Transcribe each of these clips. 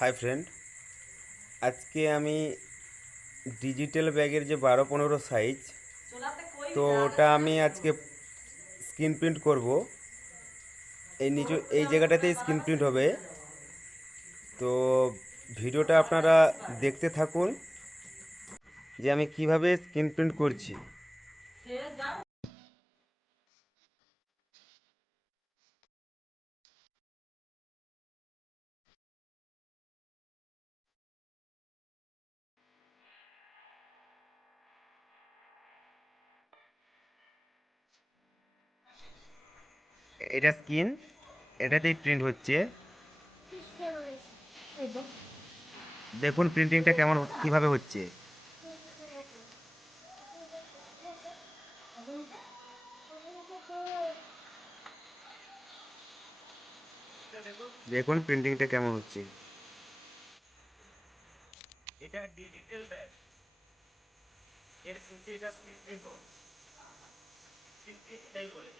Hi friend, আজকে আমি digital ব্যাগের যে 12-15 সাইজ, তো ওটা আমি আজকে স্ক্রিন প্রিন্ট করব। এই জায়গাটাতেই স্ক্রিন প্রিন্ট হবে। তো ভিডিওটা আপনারা দেখতে থাকুন যে আমি কিভাবে স্ক্রিন প্রিন্ট করছি। এটা স্ক্রিন, এটাতেই প্রিন্ট হচ্ছে। দেখুন প্রিন্টিংটা কেমন কিভাবে হচ্ছে। দেখুন প্রিন্টিংটা কেমন হচ্ছে। এটা ডিজিটাল ব্যাগ, এর এটা প্রিন্ট বলে।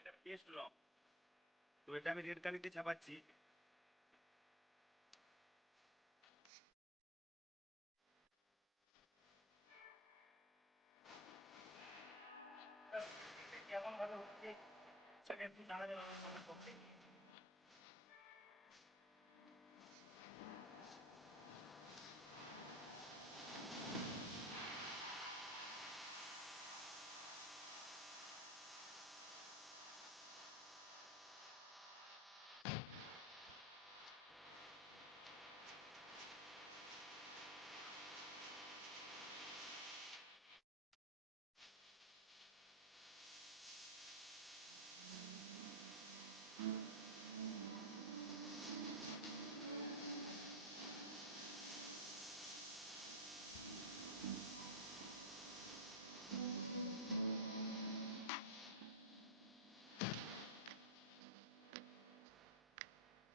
এটা পেস্ট রং, তো এটা আমি রেড কালিতে ছাপাচ্ছি। কেমন ভাবে হচ্ছে সেটা একটু জানা যাবে আমার পক্ষে।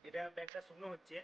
এটা ব্যাগটা শুকনো হচ্ছে।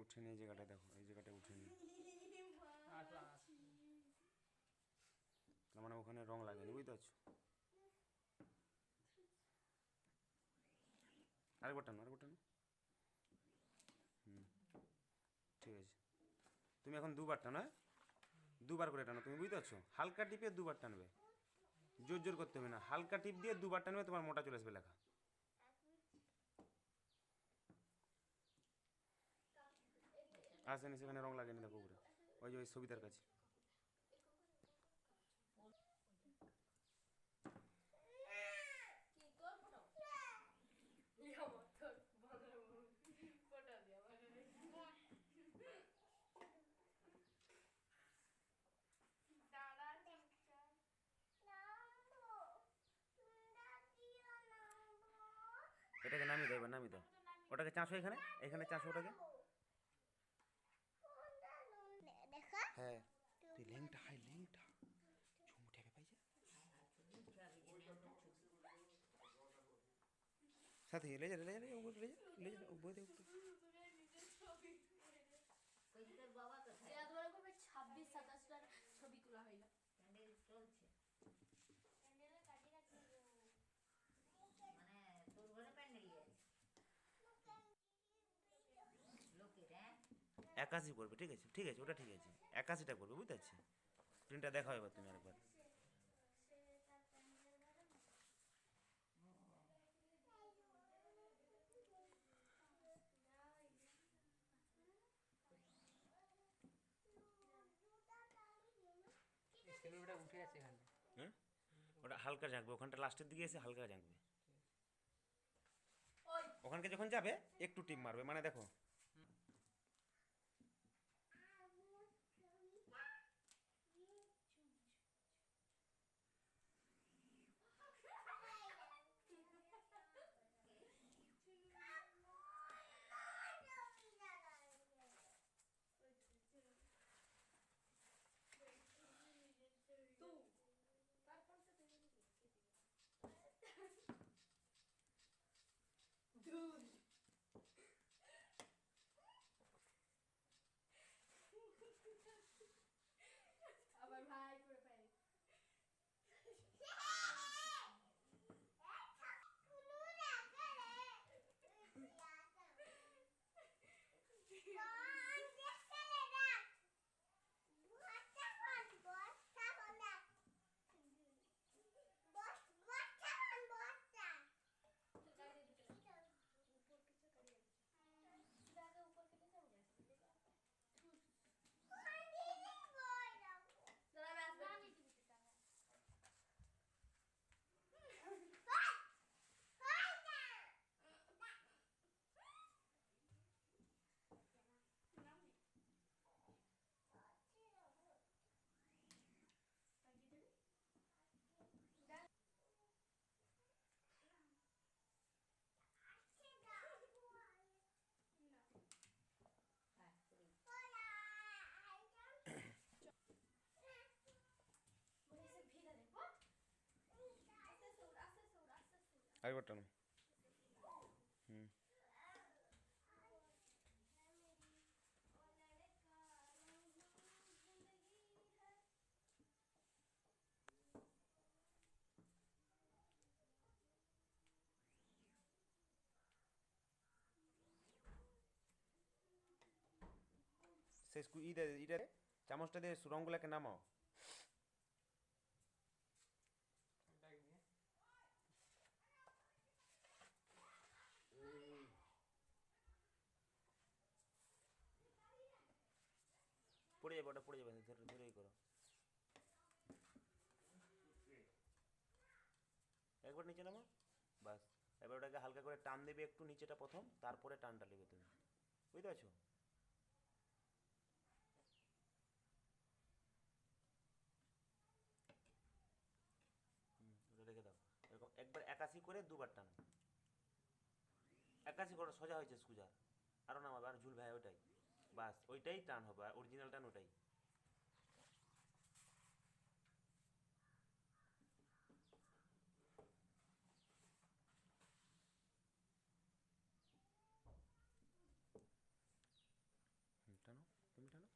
উঠে নি, এই জায়গাটা দেখো, এই জায়গাটা উঠে নি, তার মানে ওখানে রং লাগেনি, বুঝতে পারছো? আরেকবার টানো, আরেকবার টানো। হুম, ঠিক আছে। তুমি এখন দুবার টানো, হ্যাঁ? দুবার করে টানো, তুমি বুঝতে পারছো? হালকা টিপে দুবার টানবে, জোর জোর করতে হবে না, হালকা টিপ দিয়ে দুবার টানবে, তোমার মোটা চলে আসবে লেখা। আসেনি, সেখানে রং লাগেনি, দেখো উপরে ওই যে ওই সবিতার কাছে। এটাকে নামিয়ে দাও, এবার নামিয়ে দাও, ওটাকে চাঁচো, এখানে এখানে চাঁচো ওটাকে। হ্যাঁ তুই লেংটা হাই লেংটা ঝুমু ঠেকে পাইছে সাথে লে যা লে যা লে যা লে যা লে যা বই দে একটু। 26-27 ছবি তোলা হইল। মানে তোর ঘরে প্যান্ডেল আছে লোকের। 81 করবে, ঠিক আছে ঠিক আছে, ওটা ঠিক আছে, 81টা করবে, বুঝতে পারছি। প্রিন্টটা দেখাও এবার তুমি আরেকবার। উঠে আছে এখানে। হ্যাঁ ওটা হালকা জাঁকবে, ওখানটা লাস্টের দিকে এসে হালকা জাঁকবে, ওখানকে যখন যাবে একটু টিপ মারবে, মানে দেখো আবার ভাই করে পাই। আরেকবার টানো। হুম সে ইটা চামচটা দিয়ে রঙগুলোকে নামাও। পড়ে যাবে, ওটা পড়ে যাবে, ধরে ধরেই করো, একবার নিচে নামো, বাস। এবার ওটাকে হালকা করে টান দেবে একটু নিচেটা প্রথম, তারপরে টানটা নেবে তুমি, বুঝতে পারছো? ওটা রেখে দাও, এরকম একবার 81 করে দুবার টানো, 81 করে সোজা হয়েছে স্কুজার, আরও নামাবে, আর ঝুল ভাই ওটাই, বাস ওইটাই টান হবে, আর অরিজিনাল টান ওটাই। টানো, তুমি টানো।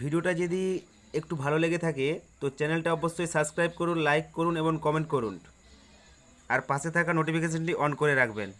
ভিডিওটা যদি একটু ভালো লেগে থাকে তো চ্যানেলটা অবশ্যই সাবস্ক্রাইব করুন, লাইক করুন এবং কমেন্ট করুন। আর পাশে থাকা নোটিফিকেশনটি অন করে রাখবেন।